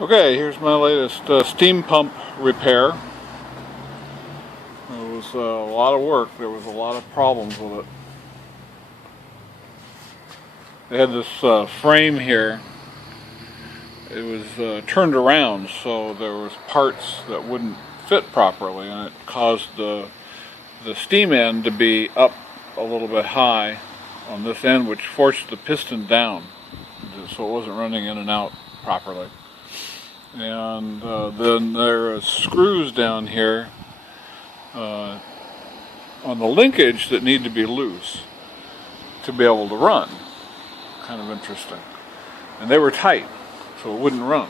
Okay, here's my latest steam pump repair. It was a lot of work. There was a lot of problems with it. They had this frame here. It was turned around, so there was parts that wouldn't fit properly, and it caused the steam end to be up a little bit high on this end, which forced the piston down, so it wasn't running in and out properly. And then there are screws down here on the linkage that need to be loose to be able to run. Kind of interesting. And they were tight, so it wouldn't run.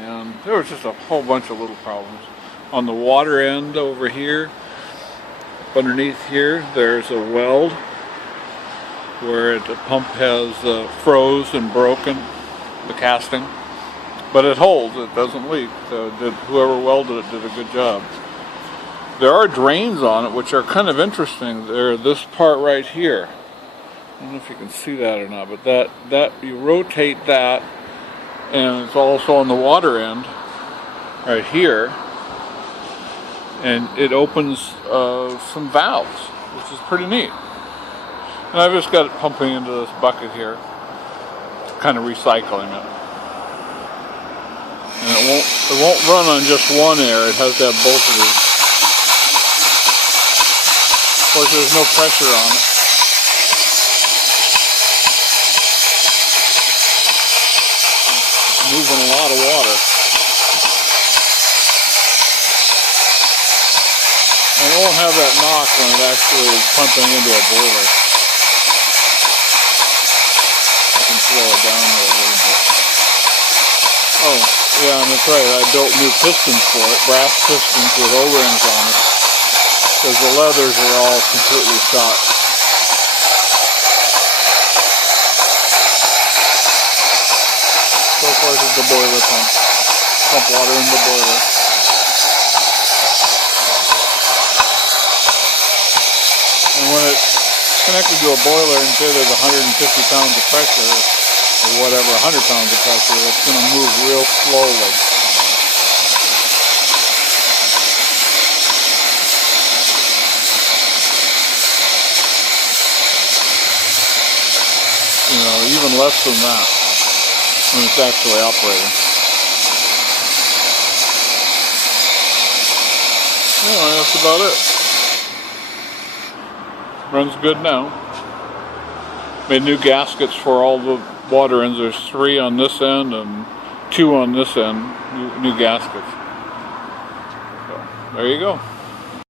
And there was just a whole bunch of little problems. On the water end over here, underneath here, there's a weld where the pump has froze and broken, the casting. But it holds, it doesn't leak. Whoever welded it did a good job. There are drains on it which are kind of interesting. They're this part right here. I don't know if you can see that or not, but that you rotate that, and it's also on the water end right here, and it opens some valves, which is pretty neat. And I've just got it pumping into this bucket here, kind of recycling it. And it won't run on just one air, it has to have both of these. Of course, there's no pressure on it. Moving a lot of water. And it won't have that knock when it actually is pumping into a boiler. I can slow it down here a little bit. Oh, yeah, and that's right. I built new pistons for it, brass pistons with O-rings on it, because the leathers are all completely shot. So of course is the boiler pump. Pump water in the boiler. And when it's connected to a boiler and say there's 150 pounds of pressure, or whatever, 100 pounds of pressure, it's going to move real slowly. You know, even less than that when it's actually operating. Anyway, that's about it. Runs good now. Made new gaskets for all the water ends. There's 3 on this end and 2 on this end. New gaskets. So, there you go.